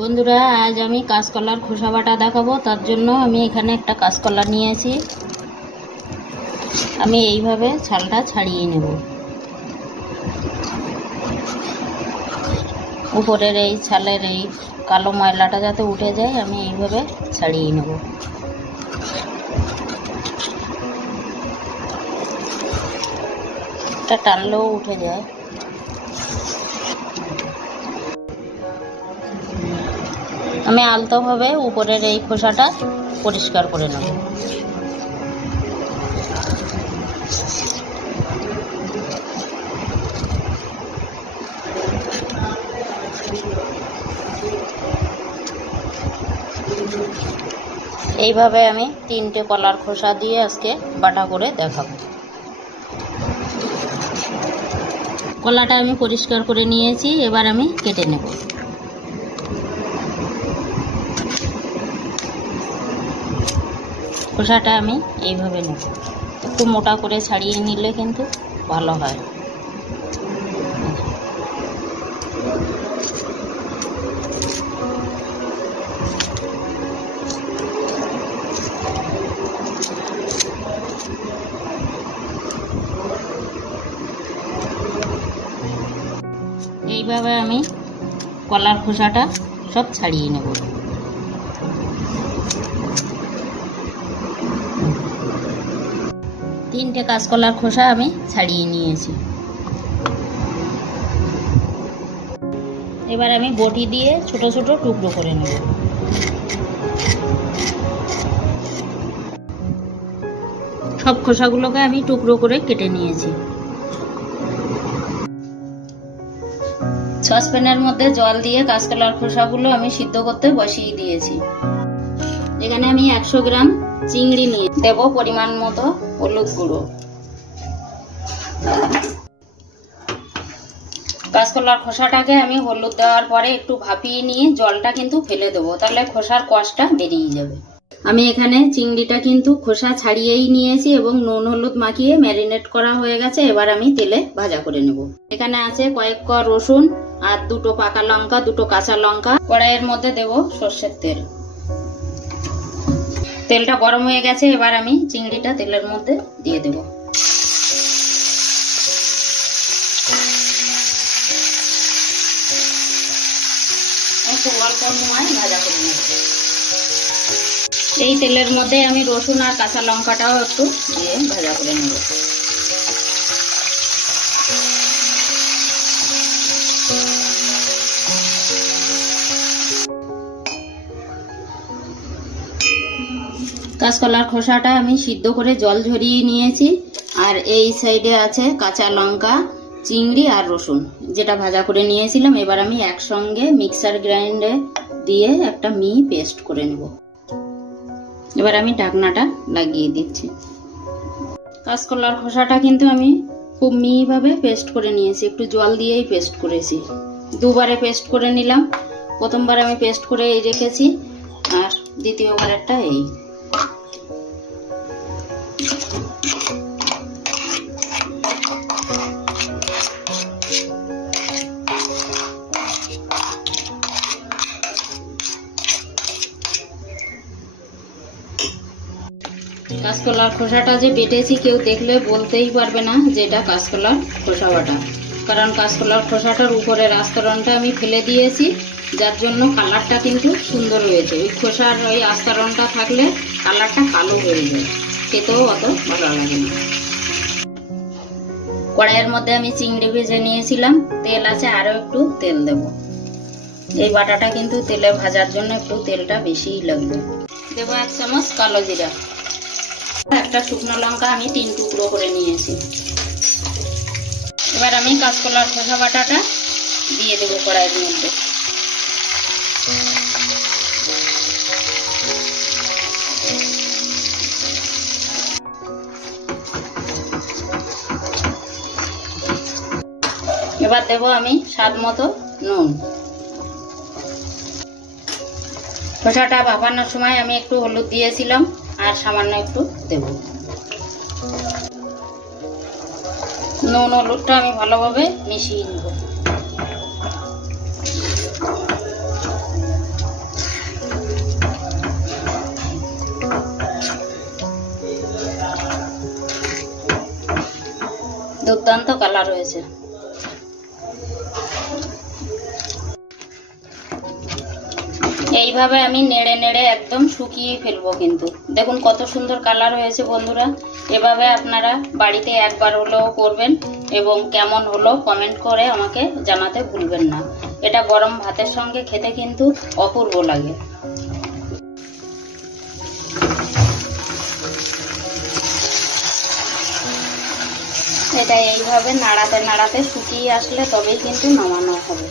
বন্ধুরা, আজ আমি কাঁচকলার খোসা বাটা দেখাবো। তার জন্য আমি এখানে একটা কাঁচকলা নিয়েছি আমি এইভাবে ছালটা ছাড়িয়ে নেব। উপরের এই ছালের এই কালো ময়লাটা যাতে উঠে যায়, আমি এইভাবে ছাড়িয়ে নেব। এটা টানলেও উঠে যায়। আমি আলতোভাবে উপরের এই খোসাটা পরিষ্কার করে নেব। এইভাবে আমি তিনটে কলার খোসা দিয়ে আজকে বাটা করে দেখাবো। কলাটা আমি পরিষ্কার করে নিয়েছি, এবার আমি কেটে নেব। খোসাটা আমি এইভাবে নেব। একটু মোটা করে ছাড়িয়ে নিলে কিন্তু ভালো হয়। এইভাবে আমি কলার খোসাটা সব ছাড়িয়ে নেব। তিনটে কাঁচকলার খোসা আমি ছাড়িয়ে নিয়েছি। এবার আমি বটি দিয়ে ছোট ছোট টুকরো করে নেব। সব খোসাগুলোকে আমি টুকরো করে কেটে নিয়েছি। সসপ্যানের মধ্যে জল দিয়ে কাঁচকলার খোসাগুলো আমি সিদ্ধ করতে বসিয়ে দিয়েছি। এখানে আমি একশো গ্রাম চিংড়ি নিয়ে দেব পরিমাণ মতো হলুদ গুঁড়ো। কাঁচকলার খোসাটাকে আমি হলুদ দেওয়ার পরে একটু ভাপিয়ে নিয়ে জলটা কিন্তু ফেলে দেবো, তাহলে খোসার কষটা বেরিয়ে যাবে। আমি এখানে চিংড়িটা কিন্তু খোসা ছাড়িয়েই নিয়েছি এবং নুন হলুদ মাখিয়ে ম্যারিনেট করা হয়ে গেছে, এবার আমি তেলে ভাজা করে নেব। এখানে আছে কয়েক ক রসুন আর দুটো পাকা লঙ্কা, দুটো কাঁচা লঙ্কা। কড়াইয়ের মধ্যে দেব সর্ষের তেল। তেলটা গরম হয়ে গেছে, এবার আমি চিংড়িটা তেলের মধ্যে দিয়ে দেব। অল্প এই তেলের মধ্যে আমি রসুন আর কাঁচা লঙ্কাটাও একটু দিয়ে ভাজা করে নেব। কাঁচকলার খোসাটা আমি সিদ্ধ করে জল ঝরিয়ে নিয়েছি। আর এই সাইডে আছে কাঁচা লঙ্কা, চিংড়ি আর রসুন, যেটা ভাজা করে নিয়েছিলাম। এবার আমি একসঙ্গে মিক্সার গ্রাইন্ডে দিয়ে একটা মি পেস্ট করে নেব। এবার আমি ঢাকনাটা লাগিয়ে দিচ্ছি। কাঁচকলার খোসাটা কিন্তু আমি খুব মিহিভাবে পেস্ট করে নিয়েছি। একটু জল দিয়েই পেস্ট করেছি। দুবারে পেস্ট করে নিলাম। প্রথমবার আমি পেস্ট করে রেখেছি। আর দ্বিতীয়বারেরটা এই। কাঁচকলার খোসাটা যে বেটেছি কেউ দেখলে বলতেই পারবে না যে এটা কাঁচকলার খোসা বাটা কারণ কাঁচকলার খোসাটার উপরের আস্তরণটা আমি ফেলে দিয়েছি। যার জন্য কালারটা কিন্তু সুন্দর হয়েছে ওই খোসার ওই আস্তরণটা থাকলে কালারটা কালো হয়ে যায়। খেতেও অত ভালো লাগে না। কড়াইয়ের মধ্যে আমি চিংড়ি ভেজে নিয়েছিলাম। তেল আছে, আরও একটু তেল দেব। এই বাটাটা কিন্তু তেলে ভাজার জন্য একটু তেলটা বেশিই লাগবে। দেবো এক চামচ কালো জিরা। একটা শুকনো লঙ্কা আমি তিন টুকরো করে নিয়েছি। এবার আমি কাঁচকলার খোসা বাটাটা দিয়ে দেবো কড়াইয়ের মধ্যে। এবার দেব আমি স্বাদ মতো নুন। খোসাটা ভাপানোর সময় আমি একটু হলুদ দিয়েছিলাম, আর সামান্য একটু দেব। নুন হলুদটা আমি ভালোভাবে মিশিয়ে নেব। দুর্দান্ত কালার রয়েছে। এইভাবে আমি নেড়ে নেড়ে একদম শুকিয়ে ফেলব কিন্তু। দেখুন কত সুন্দর কালার হয়েছে বন্ধুরা। এভাবে আপনারা বাড়িতে একবার হলেও করবেন এবং কেমন হলো কমেন্ট করে আমাকে জানাতে ভুলবেন না। এটা গরম ভাতের সঙ্গে খেতে কিন্তু অপূর্ব লাগে। এটা এইভাবে নাড়াতে নাড়াতে শুকিয়ে আসলে তবেই কিন্তু নামানো হবে।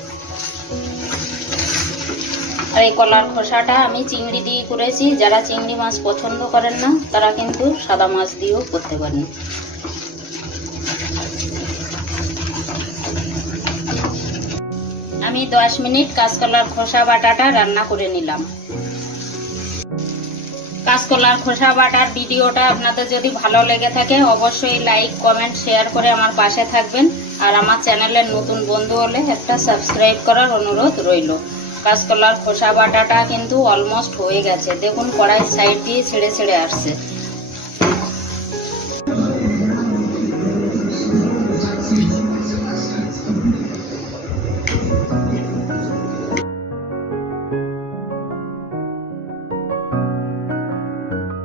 এই কলার খোসাটা আমি চিংড়ি দিয়ে করেছি। যারা চিংড়ি মাছ পছন্দ করেন না, তারা কিন্তু সাদা মাছ দিয়েও করতে পারেন। আমি দশ মিনিট কাঁচকলার খোসা বাটাটা রান্না করে নিলাম। কাঁচকলার খোসা বাটার ভিডিওটা আপনাদের যদি ভালো লেগে থাকে, অবশ্যই লাইক কমেন্ট শেয়ার করে আমার পাশে থাকবেন। আর আমার চ্যানেলের নতুন বন্ধু হলে একটা সাবস্ক্রাইব করার অনুরোধ রইল। কাঁচকলার খোসা বাটাটা কিন্তু অলমোস্ট হয়ে গেছে। দেখুন, কড়াই সাইড দিয়ে ছেড়ে ছেড়ে আসছে।